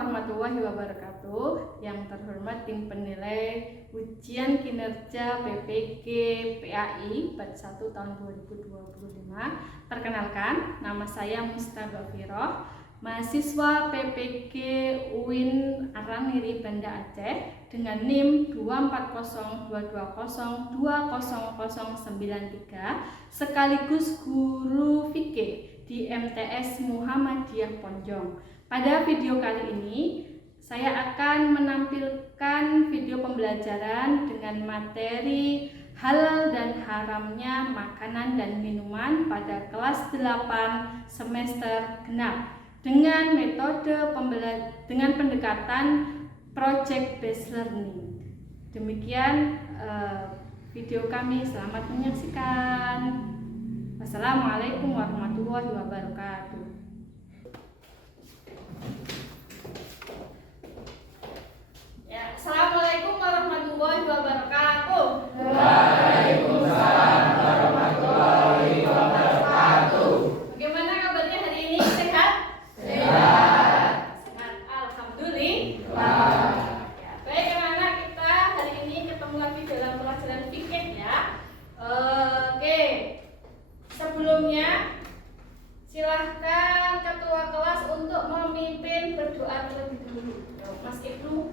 warahmatullahi wabarakatuh. Yang terhormat tim penilai ujian kinerja PPG PAI Bat 1 tahun 2025. Perkenalkan, nama saya Mustaghfiroh, mahasiswa PPG UIN Araniri Banda Aceh dengan NIM 24022020093 sekaligus guru fikih di MTS Muhammadiyah Ponjong. Pada video kali ini saya akan menampilkan video pembelajaran dengan materi halal dan haramnya makanan dan minuman pada kelas 8 semester genap dengan metode dengan pendekatan project based learning. Demikian video kami, selamat menyaksikan. Wassalamualaikum warahmatullahi wabarakatuh. Ya, assalamualaikum warahmatullahi wabarakatuh. Waalaikumsalam warahmatullahi wabarakatuh. Bagaimana kabarnya hari ini? Sehat? Sehat. Sehat, alhamdulillah. Ya, baik anak-anak, kita hari ini ketemu lagi dalam pelajaran fikih ya. Oke. Sebelumnya silahkan ketua kelas untuk memimpin berdoa terlebih dulu. Mas Ibnu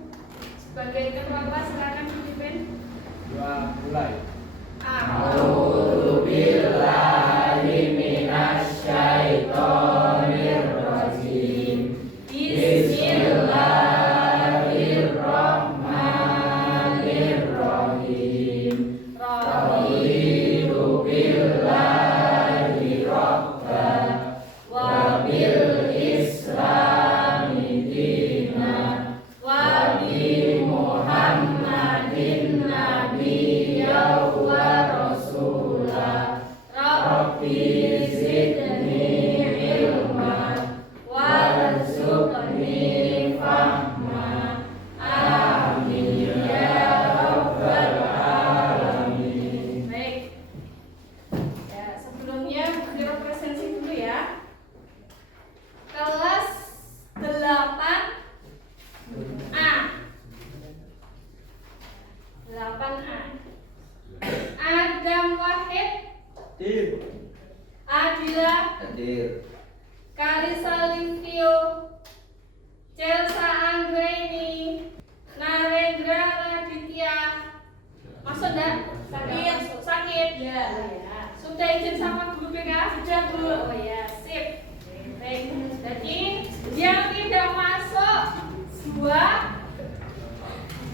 sebagai ketua kelas silahkan memimpin. Doa mulai. A'udzu billahi minasyaitonir rajim. Bismillahirrahmanirrahim. Raditu billahi rabban wa bil islami dinan wa bi Muhammadin nabiyyan wa rasulah. Rabbi zidni ilman warzuqni fahma. Amin ya rabbal alamin. Baik. Ya, sebelumnya beliau presensi dulu ya. Kelas 8A. 8A. Adam Wahid, Hadir. Adila, Hadir. Karisa Livio, Celsa Anggraini, Narendra Raditya. Masuk enggak? Sakit? Ya. Sudah izin sama guru BK? Sudah, Bu. Oh ya, sip. Baik. Jadi yang tidak masuk dua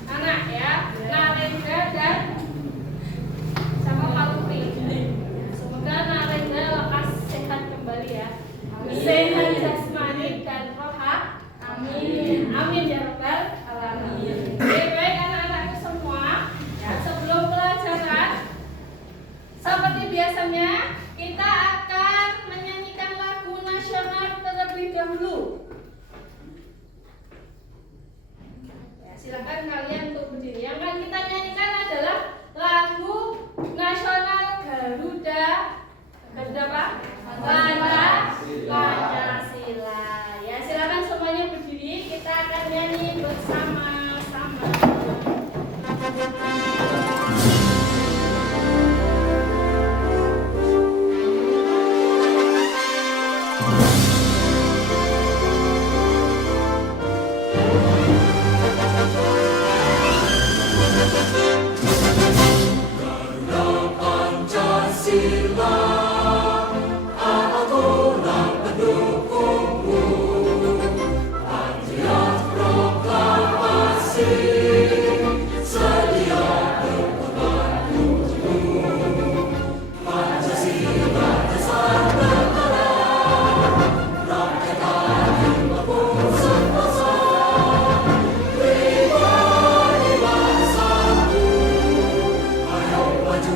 anak ya, Narendra dan sama Pak Lutfi. Semoga Narendra lekas sehat kembali ya. Sehat jasmani dan roha. Amin. Amin ya rabbal alamin. Baik anak-anakku semua. Ya, sebelum pelajaran seperti biasanya kita akan menyanyikan lagu nasional terlebih dahulu. Ya, silakan kalian untuk berdiri. Yang akan kita nyanyikan adalah lagu nasional Garuda. Garuda apa? Pancasila. Ya, silakan semuanya berdiri. Kita akan nyanyi bersama-sama. Pancasila, akulah pendukungmu. Patriot proklamasi, sedia berkorban untukmu. Pancasila dasar negara, rakyat adil maupun sentosa. Pribadi bangsaku, ayo maju.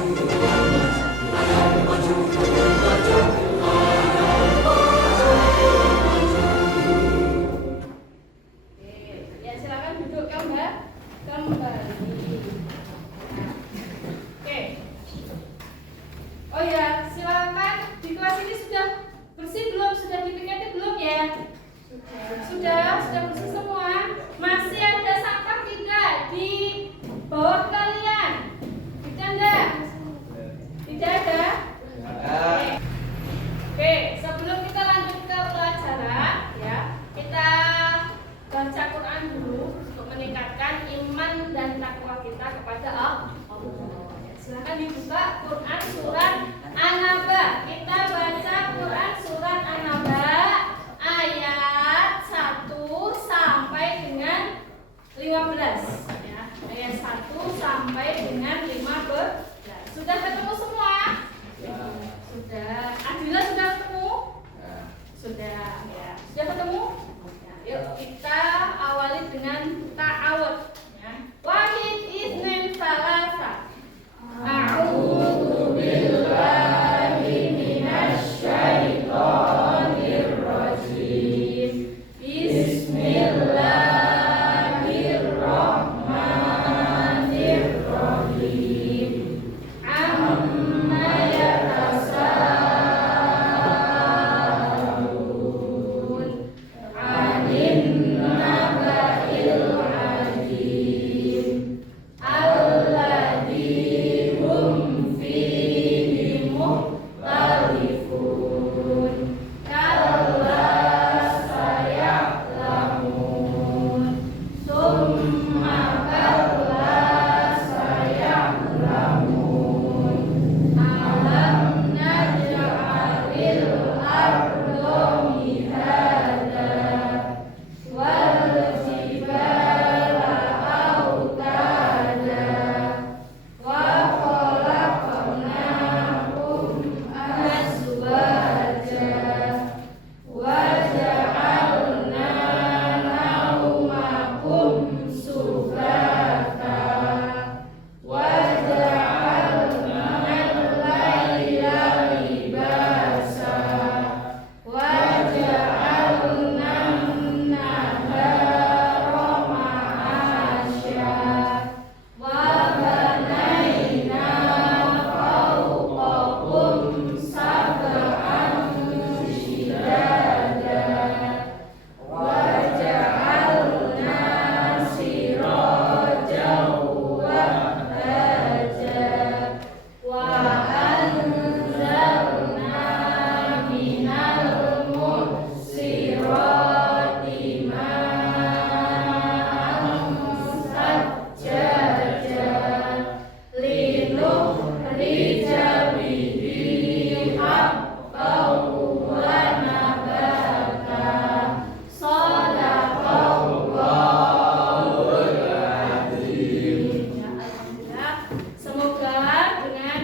Ya, silakan duduk kembali. Oke. Oh ya, silakan di kelas ini sudah bersih belum? Sudah dipiketi belum ya? Sudah bersih semua. Masih ada sampah tidak di bawah kalian? Tidak ada? Tidak ada? Oke, sebelum kita lanjut ke pelajaran, ya, kita baca Quran dulu untuk meningkatkan iman dan takwa kita kepada Allah. Silahkan dibuka Quran surat An-Naba. Kita baca Quran surat An-Naba ayat 1 sampai dengan 15. Ya, ayat 1 sampai dengan 15. Sudah ketemu semua? Sudah. Adila sudah ketemu? Sudah. Ya. Sudah ketemu? Ya. Yuk kita awali dengan ta'awud. Ya. Wahid itsnain tsalasa. A'udzu billahi minasy syaithanir rajim. Bismillahirrahmanirrahim. Amma yatasaalun 'anil naba'il 'adzim. Alladzi hum fihi mukhtalifun. Kalla saya'lamun. Tsumma kalla saya'lamun. Alam naj'alil arda mihada wal jibala autada wa khalaqnahum azwaja wa ja'alna naumakum subata wa ja'alna al-laila libasa wa ja'alna an-nahara ma'asya wa banayna fawqakum sab'an shidada wa ja'alna sirajan wahhaja wa anzalna minal mu'sirati ma'an sajjaja linukhrija bihi habban wa nabata. Shadaqallahul adzim. Ya, alhamdulillah. Semoga dengan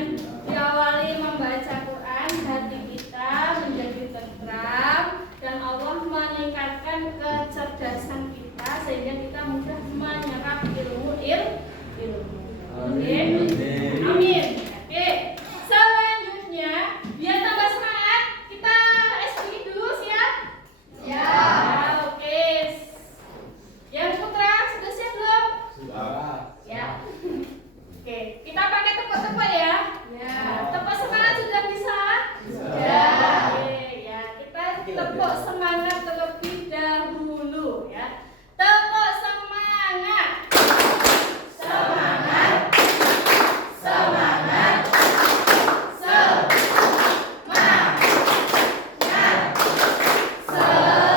diawali membaca Quran hati kita menjadi tentram dan Allah meningkatkan kecerdasan kita sehingga kita mudah menyerap ilmu. Amin. Amin. Oke. Selanjutnya, biar tambah semangat, kita SBY dulu, siap? Ya. Oke. Yang putra sudah siap belum? Ya. Oke, kita pakai tepuk-tepuk ya. Ya. Tepuk semangat sudah bisa? Ya. Oke, ya. Kita tepuk semangat terlebih dahulu ya. Tepuk semangat. Semangat. Semangat. Semangat. Semangat.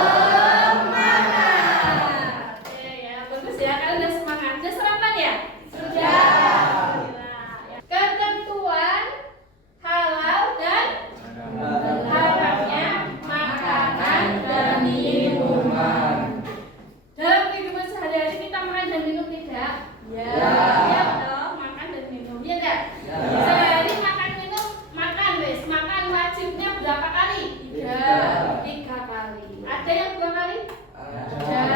Oke ya, bagus ya. Kalian udah semangat. Sudah sarapan ya? Sudah. Alhamdulillah. Ketentuan halal dan haramnya makanan dan minuman. Dalam kehidupan sehari-hari kita makan dan minum tidak? Ya. Ya dong, makan dan minum. Ya enggak? Ya. Sehari makan minum, makan wes. Makan wajibnya berapa kali? 3 kali. Ada yang 2 kali? Ada.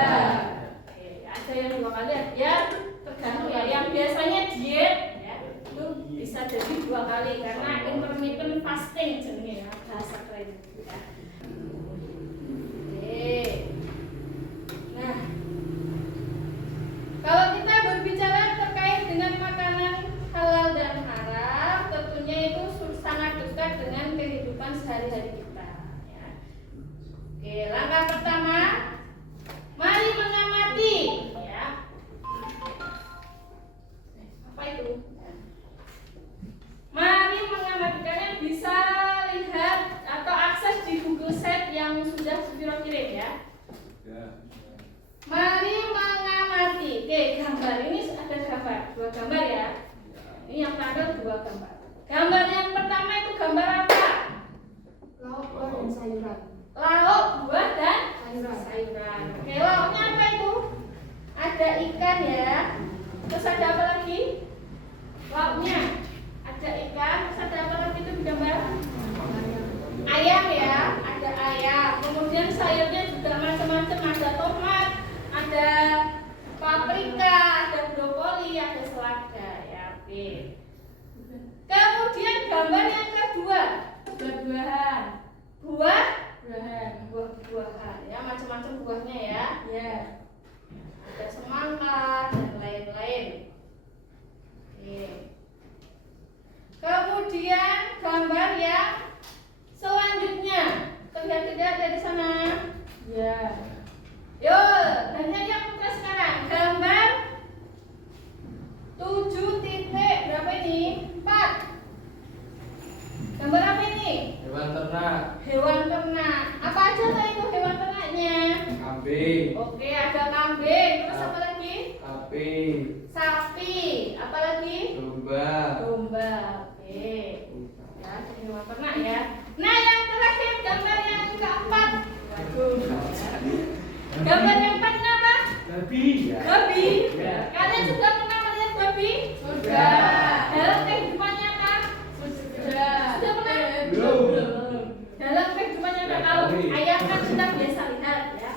Oke, ada yang 2 kali. Ya, tergantung ya. Yang biasanya diet ya, itu bisa jadi 2 kali karena intermittent fasting jenenge ya, bahasa keren ya. Oke. Nah, kalau kita berbicara terkait dengan makanan halal dan haram, tentunya itu sangat dekat dengan kehidupan sehari-hari kita. Ya. Oke, langkah pertama sayurnya juga macam-macam, ada tomat, ada paprika, ada brokoli, ada selada ya. Oke. Kemudian gambar yang kedua, buah-buahan. Buah-buahan ya, macam-macam buahnya ya. Ya. Ada semangka dan lain-lain. Oke. Kemudian gambar yang selanjutnya, terlihat tidak dari sana? Ya. Yuk, hanya yang buka sekarang. Gambar 7 titik berapa ini? 4. Gambar apa ini? Hewan ternak. Hewan ternak. Apa aja tuh itu hewan ternaknya? Kambing. Oke, ada kambing. Terus apa lagi? Sapi. Sapi. Apa lagi? Domba. Domba. Oke. Ya, jadi hewan ternak ya. Nah, yang terakhir gambar yang keempat. Waduh. Gambar yang keempat ini apa? Babi. Babi. Ya. Kalian sudah pernah melihat babi? Sudah. Dalam kehidupan nyata? Sudah pernah? Belum. Dalam kehidupan nyata Ya, kalau kali. ayah kan sudah biasa lihat ya.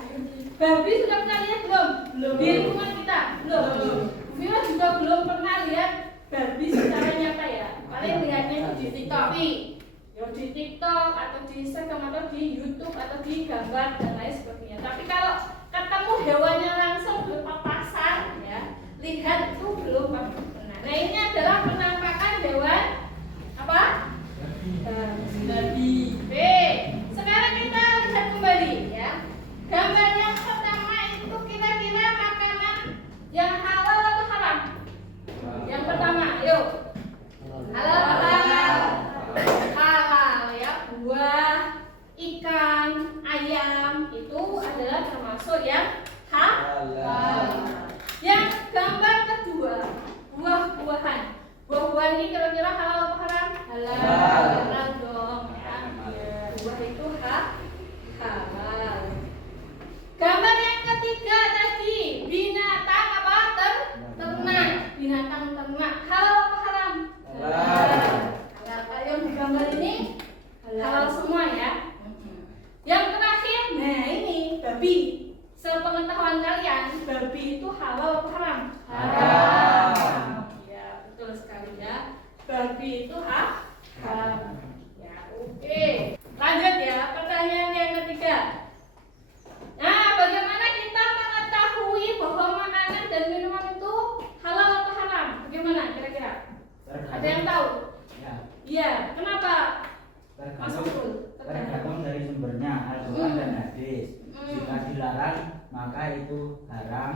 Babi sudah pernah lihat belum? Belum. Di lingkungan kita? Belum. Vira juga belum pernah lihat babi secara nyata ya. Paling lihatnya itu di TikTok. Ya di TikTok atau di Instagram atau di YouTube atau di gambar dan lain sebagainya. Tapi kalau ketemu hewannya langsung berpapasan ya, lihat itu belum pernah. Nah, ini adalah penampakan hewan apa? Babi. B. Sekarang kita lihat kembali ya. Gambar yang pertama itu kira-kira makanan yang halal atau haram? Yang pertama, yuk. Halal. Halal ya. Buah, ikan, ayam itu adalah termasuk yang halal. Yang gambar kedua, buah-buahan. Buah-buahan ini kira-kira halal atau haram? Halal. Halal dong ya. Buah itu halal. Gambar yang ketiga tadi, binatang apa? Ternak. Binatang ternak. Halal apa haram? Halal. Halal. Yang di gambar ini halal semua ya. Yang terakhir, nah ini babi. Sepengetahuan kalian, babi itu halal atau haram? Haram. Ya, betul sekali ya. Babi itu haram. Ya, oke. Lanjut ya, pertanyaan yang ketiga. Nah, bagaimana kita mengetahui bahwa makanan dan minuman itu halal atau haram? Bagaimana kira-kira? Ada yang tahu? Ya, Iya, kenapa? Mas tergantung Usul. tergantung dari sumbernya Al-Quran dan hadis. Hmm. Jika dilarang maka itu haram,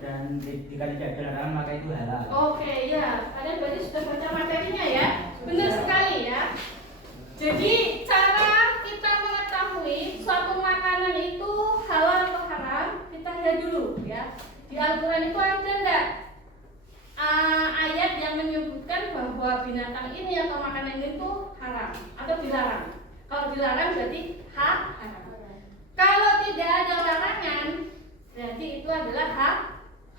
dan jika tidak dilarang maka itu halal. Oke, ya. Kalian berarti sudah baca materinya ya? Benar sekali ya. Jadi cara kita mengetahui suatu makanan itu halal atau haram, kita lihat dulu ya. Di Al-Quran itu ada enggak ayat yang menyebutkan bahwa binatang ini atau makanan itu haram atau dilarang? Kalau dilarang berarti haram. Kalau tidak ada larangan, berarti itu adalah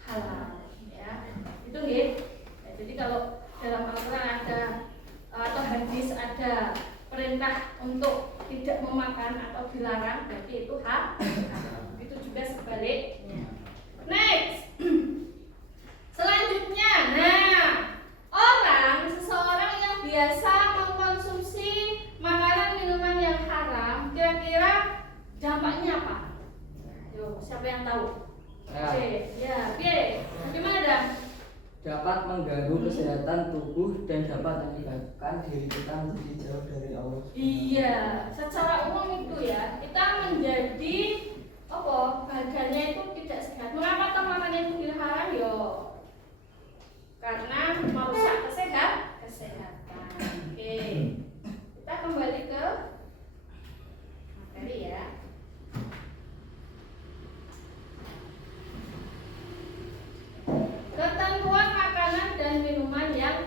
halal. Ya, itu ya. Jadi kalau dalam Al-Quran ada atau hadis ada perintah untuk tidak memakan atau dilarang, berarti itu halal. Itu juga sebaliknya. Next. Selanjutnya, nah, seseorang yang biasa mengkonsumsi makanan minuman yang haram, kira-kira dampaknya apa? Yuk, siapa yang tahu? Ya. C, ya, B. Bagaimana Dan? Dapat mengganggu kesehatan tubuh dan dapat menyebabkan diri kita menjadi jauh dari Allah. Iya, secara umum itu ya, kita menjadi badannya itu tidak sehat. Mengapa toh makanan itu dilarang? Yo, karena merusak kesehatan. Oke, kita kembali ke materi ya. Ketentuan makanan dan minuman yang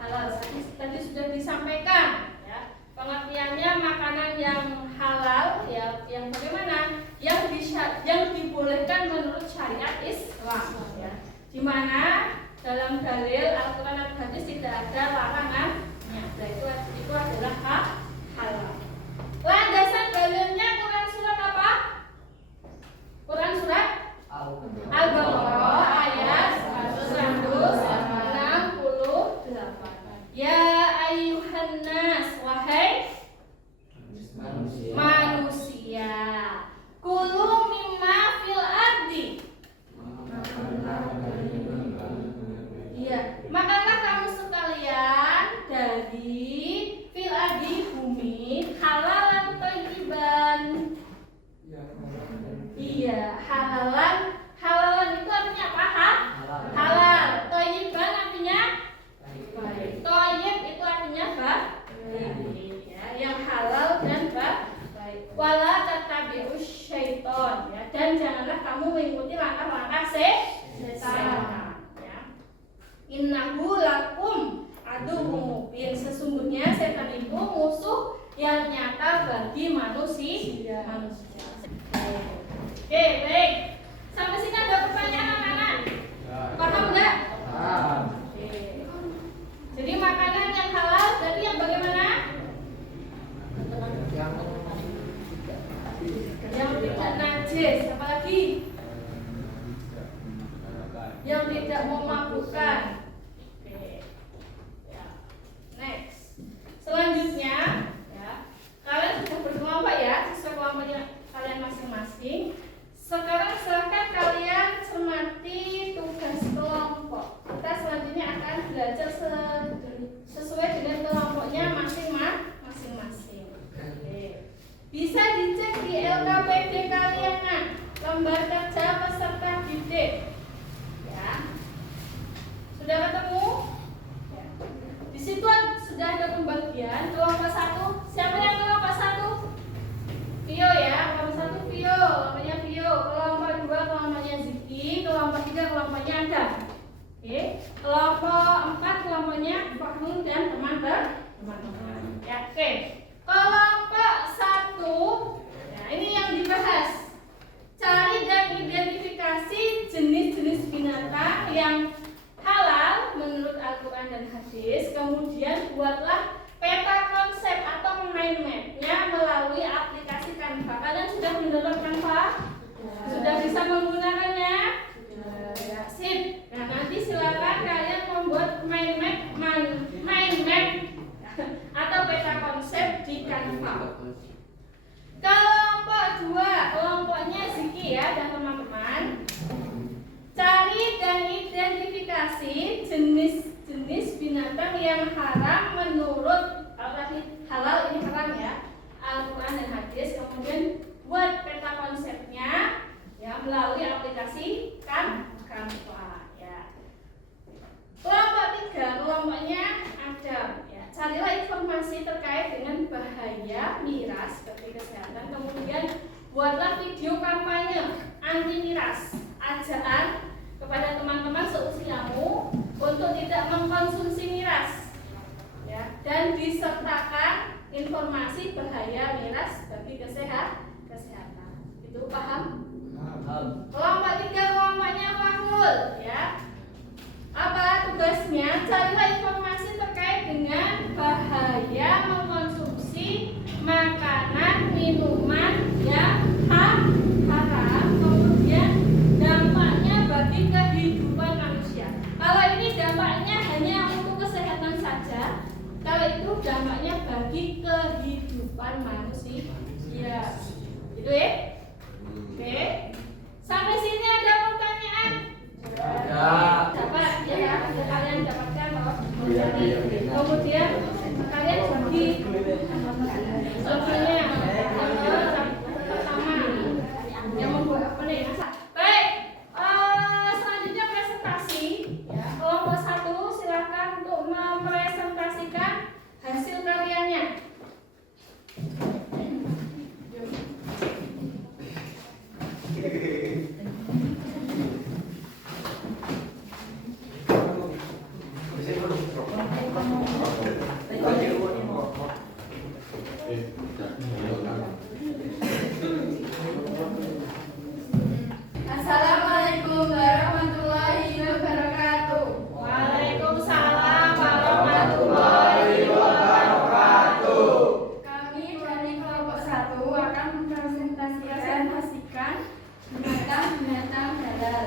halal tadi sudah disampaikan ya. Pengertiannya makanan yang halal ya, yang bagaimana? Yang dibolehkan menurut syariat Islam ya. Di mana dalam dalil Al-Quran dan hadis tidak ada larangannya. Nah, itu adalah halal. Landasan dalilnya Quran surat apa? manusia. Kulu mimma fil ardi. Iya, makanlah kamu sekalian dari fil ardi bumi halalan thayyiban. Iya, halalan itu artinya apa? Halal. Thayyiban artinya baik. Thayyib itu artinya baik. Ya, yang halal dan baik. Wala tatabi'us syaiton, ya, dan janganlah kamu mengikuti langkah-langkah setan. Ya. Innahu lakum aduwwum mubin. Sesungguhnya setan itu musuh yang nyata bagi manusia. Oke, baik. Sampai sini ada pertanyaan anak-anak? Paham enggak? Oke. Jadi makanan yang halal tadi yang bagaimana? Yang tidak najis, apalagi? Yang tidak memabukkan. Oke. Ya. Next. Selanjutnya, ya. Kalian sudah berkelompok ya, sesuai kelompoknya kalian masing-masing. Sekarang silakan kalian cermati tugas kelompok. Kita selanjutnya akan belajar sesuai dengan kelompoknya masing-masing. Oke. Bisa dicek di LKPD kalian, nah, lembar kerja peserta didik. Ya. Sudah ketemu? Ya. Di situ sudah ada pembagian kelompok 1. Siapa yang kelompok 1? Vio ya, kelompok 1 Vio, kelompoknya Vio. Kelompok 2 kelompoknya Ziki, kelompok 3 kelompoknya Adam. Oke. Kelompok 4 kelompoknya Fahrul dan teman-teman. Ya, oke. Kelompok 1, ya, ini yang dibahas. Cari dan identifikasi jenis-jenis binatang yang halal menurut Al-Quran dan hadis. Kemudian buatlah peta konsep atau mind map-nya melalui aplikasi Canva. Kalian sudah mendownload Canva? Sudah bisa menggunakannya? Ya, sip. Nah, nanti silakan kalian membuat mind map atau peta konsep di Canva. Kelompok 2, kelompoknya Ziki ya dan teman-teman. Cari dan identifikasi jenis-jenis binatang yang haram menurut halal, ini haram ya, Al-Quran dan hadis. Kemudian buat peta konsepnya ya melalui aplikasi Canva ya. Kelompok 3, kelompoknya Adam ya. Carilah informasi terkait dengan bahaya miras bagi kesehatan. Kemudian buatlah video kampanye anti miras. Ajaan kepada teman-teman seusiamu untuk tidak mengkonsumsi miras ya, dan disertakan informasi bahaya miras bagi kesehatan. Itu paham? Kelompok 3 kelompoknya Fahrul ya. Apa tugasnya? Carilah informasi terkait dengan bahaya mengkonsumsi makanan minuman yang haram, kemudian dampaknya bagi kehidupan manusia. Kalau ini dampaknya hanya untuk kesehatan saja, kalau itu dampaknya bagi kehidupan manusia. Itu ya? Oke. Sampai sini ada pertanyaan? Dapat ya, kalian dapatkan loh. Kemudian kalian bagi soalnya pertama yang membuat apa nih? Baik, selanjutnya presentasi ya. Kelompok 1 silakan untuk mempresentasikan hasil karyanya. Assalamualaikum warahmatullahi wabarakatuh. Waalaikumsalam warahmatullahi wabarakatuh. Kami dari kelompok 1 akan mempresentasikan binatang halal.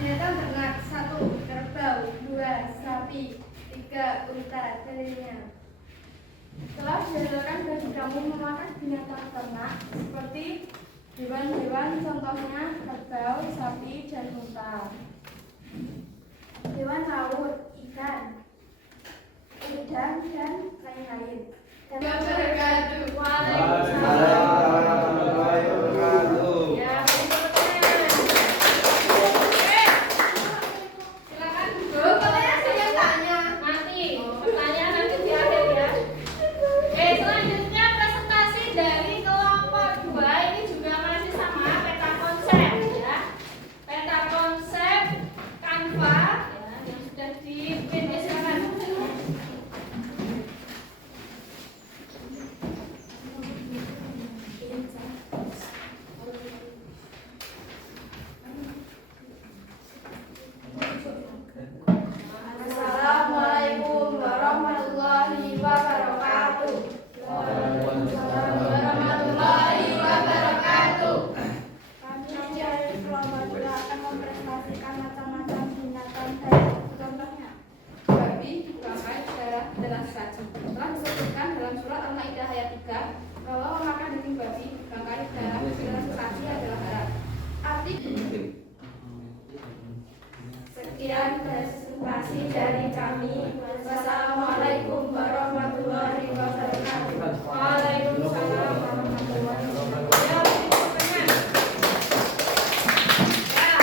Binatang ternak: 1 kerbau, 2 sapi, 3 unta, telinga. Telah dijelaskan bagi kamu kami memakan binatang ternak seperti hewan-hewan, contohnya kerbau, sapi, dan unta. Hewan laut, ikan, udang, dan lain-lain. Waalaikumsalam warahmatullahi wabarakatuh. Ya, berikutnya. Silakan duduk. Saya tanya. Nanti pertanyaan nanti di akhir ya. Selanjutnya presentasi dari kelompok 2 ini juga masih sama peta konsep ya. Peta konsep Canva ya, yang sudah di-print ya, silakan. Assalamualaikum warahmatullahi wabarakatuh. Waalaikumsalam warahmatullahi wabarakatuh. Kami dari kelompok 2 akan mempresentasikan macam-macam binatang dan contohnya babi, bangkai, darah, dan saji. Telah disebutkan dalam surat Al-Maidah ayat 3 bahwa memakan daging babi, bangkai, darah, dan saji adalah haram. Arti sekian presentasi dari kami. Wassalamualaikum warahmatullahi wabarakatuh. Waalaikumsalam warahmatullahi wabarakatuh. Ya,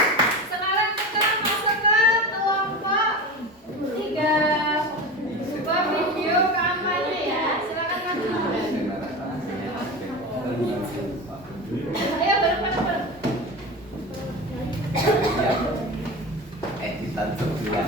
sekarang kita masuk ke kelompok 3. Sebuah video kampanye ya. Silakan Mas. Ayo bareng-bareng. Editan sebulan.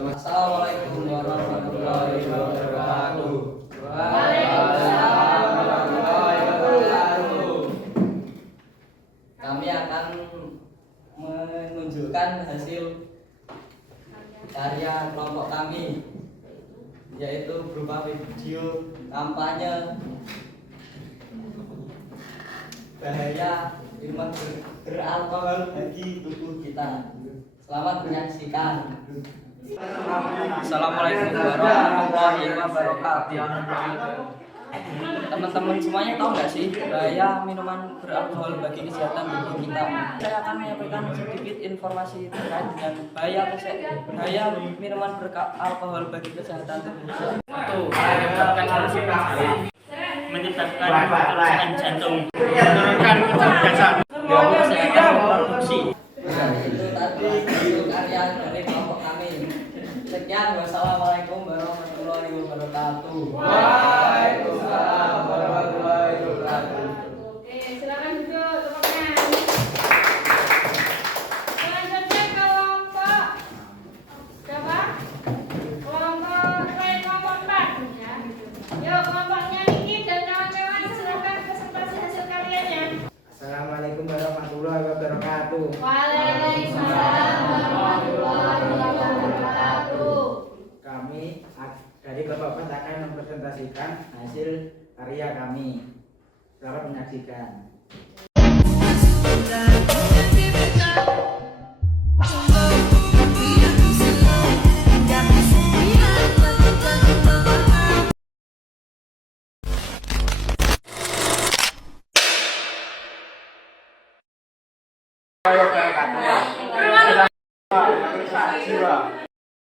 Assalamualaikum warahmatullahi wabarakatuh. Waalaikumsalam warahmatullahi wabarakatuh. Kami akan menunjukkan hasil karya kelompok kami, yaitu berupa video kampanye bahaya minuman beralkohol bagi tubuh kita. Selamat menyaksikan. Assalamualaikum warahmatullahi wabarakatuh. Teman-teman semuanya tahu nggak sih bahaya minuman beralkohol bagi kesehatan tubuh kita? Saya akan menyampaikan sedikit informasi terkait dengan bahaya minuman beralkohol bagi kesehatan tubuh kita. Menyebabkan kerusakan jantung, menurunkan kecerdasan, kesehatan reproduksi. Nah, itu tadi hasil karya dari kelompok kami. Sekian, wassalamualaikum warahmatullahi wabarakatuh. Waalaikumsalam warahmatullahi wabarakatuh. Oke, silakan duduk tempatnya. Selanjutnya kelompok berapa? Kelompok 4 ya. Yuk kelompoknya Niki dan kawan-kawan silakan presentasi hasil karyanya. Assalamualaikum warahmatullahi wabarakatuh. Waalaikumsalam warahmatullahi wabarakatuh. Kami dari kelompok 4 akan mempresentasikan hasil karya kami. Selamat menyaksikan.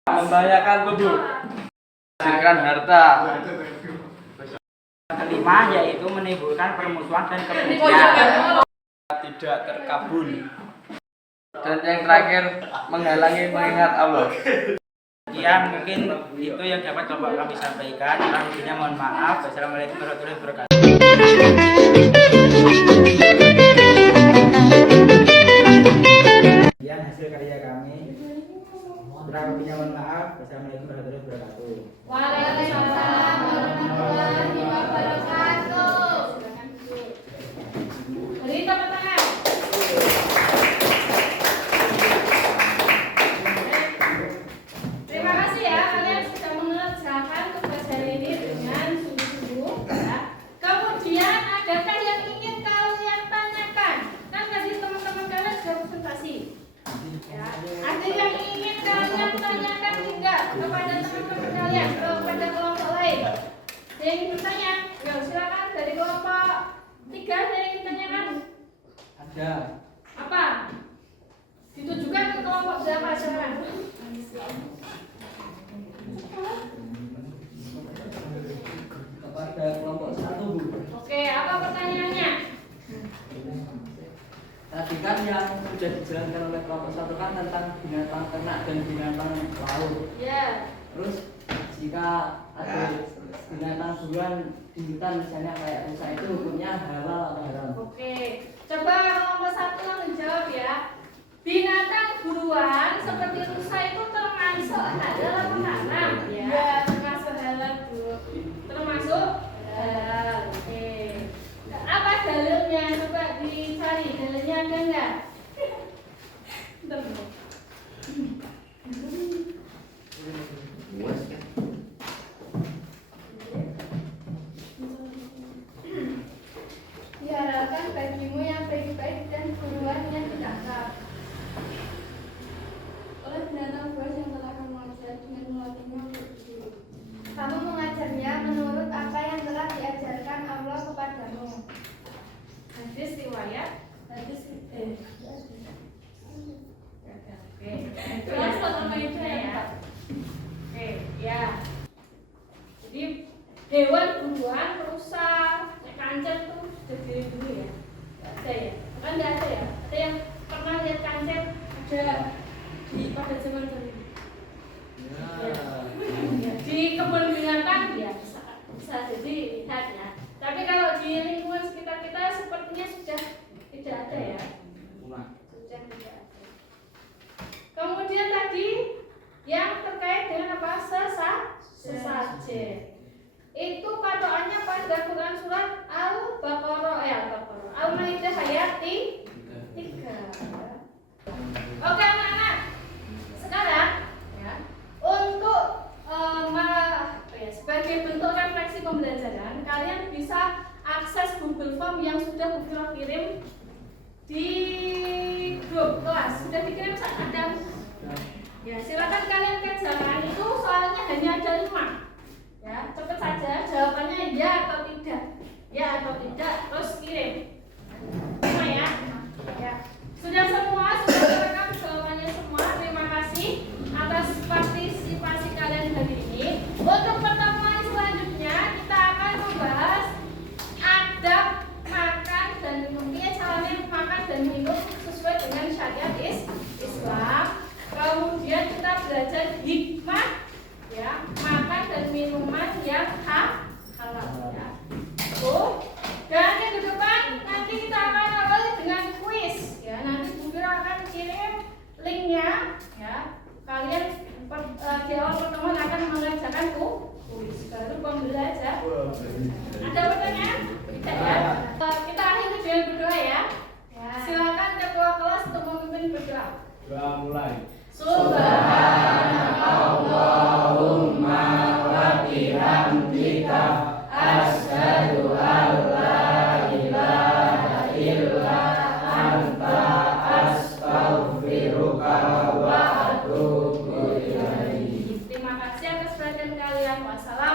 Membahayakan tubuh, menghasilkan harta. Kelima yaitu menimbulkan permusuhan dan kebencian. Tidak terkabul. Dan yang terakhir, menghalangi mengingat Allah. Sekian mungkin itu yang dapat coba kami sampaikan. Kurang lebihnya mohon maaf. Wassalamualaikum warahmatullahi wabarakatuh. Sekian hasil karya kami. Kurang lebihnya mohon maaf. Wassalamualaikum warahmatullahi wabarakatuh. Waalaikumsalam warahmatullahi wabarakatuh. Beri tepuk tangan. Terima kasih ya kalian sudah mengerjakan tugas hari ini dengan sungguh-sungguh ya. Kemudian adakah yang ingin kalian tanyakan? Kan tadi teman-teman kalian sudah presentasi. Ya, kepada teman-teman kalian, kepada kelompok lain. Ada yang ingin bertanya? Ya, silakan dari kelompok 3 ada yang ingin tanyakan. Ada. Apa? Ditujukan ke kelompok berapa silakan? Kepada kelompok 1, Bu. Oke, apa pertanyaannya? Tadi kan yang sudah dijelaskan oleh kelompok 1 kan tentang binatang ternak dan binatang laut. Ya. Terus jika ada binatang buruan di hutan misalnya kayak rusa itu hukumnya halal atau haram? Oke, coba kelompok 1 langsung jawab ya. Binatang buruan seperti rusa itu termasuk halal atau haram? Ya, termasuk halal, Bu. Termasuk halal. Oke. Apa dalilnya? Coba dicari dalilnya ada enggak? Bentar, Bu. Diharapkan bagimu yang baik-baik dan buruan yang ditangkap oleh binatang buas yang telah kamu ajar dengan melatihnya untuk hidup. Kamu mengajarnya menurut apa yang telah diajarkan Allah kepadamu. Hadis riwayat. Oke, itu ya. Oke, ya. Jadi hewan buruan, rusa, kancet tuh sudah dari dulu ya? Nggak ada ya? Kan nggak ada ya? Ada yang pernah lihat kancet? Ada di pada zaman dulu. Ya. Di kebun binatang ya bisa jadi lihat ya. Tapi kalau di lingkungan sekitar kita sepertinya sudah tidak ada ya. Sudah tidak ada. Kemudian tadi yang terkait dengan apa? Sesajen. Itu patokannya pada Quran surat Al-Baqarah Al-Maidah ayat 3. Oke anak-anak, sekarang ya, untuk sebagai bentuk refleksi pembelajaran, kalian bisa akses Google Form yang sudah Bu Fira kirim di grup kelas. Sudah dikirim saat ada? Ya, silakan kalian kerjakan. Itu soalnya hanya ada 5. Ya, cepat saja jawabannya ya atau tidak. Ya atau tidak, terus kirim. Semua ya. Ya. Sudah semua, sudah terekam jawabannya semua. Terima kasih atas partisipasi kalian hari ini. Untuk pertemuan selanjutnya kita akan membahas adab makan dan minum. Ini caranya makan dan minum sesuai dengan syariat Islam. Kemudian kita belajar hikmah ya, makan dan minuman yang halal ya. Dan minggu depan nanti kita akan awali dengan kuis ya. Nanti Bu Fira akan kirim linknya ya. Kalian di awal pertemuan akan mengerjakan kuis baru pembelajaran. Ada pertanyaan? Tidak ya? Kita akhiri dengan berdoa ya. Silakan ketua kelas untuk memimpin berdoa. Doa mulai. Subhanallahumma wa bihamdika asyhadu an la ilaha illa anta astaghfiruka wa atubu ilaik. Terima kasih atas perhatian kalian. Wassalamualaikum.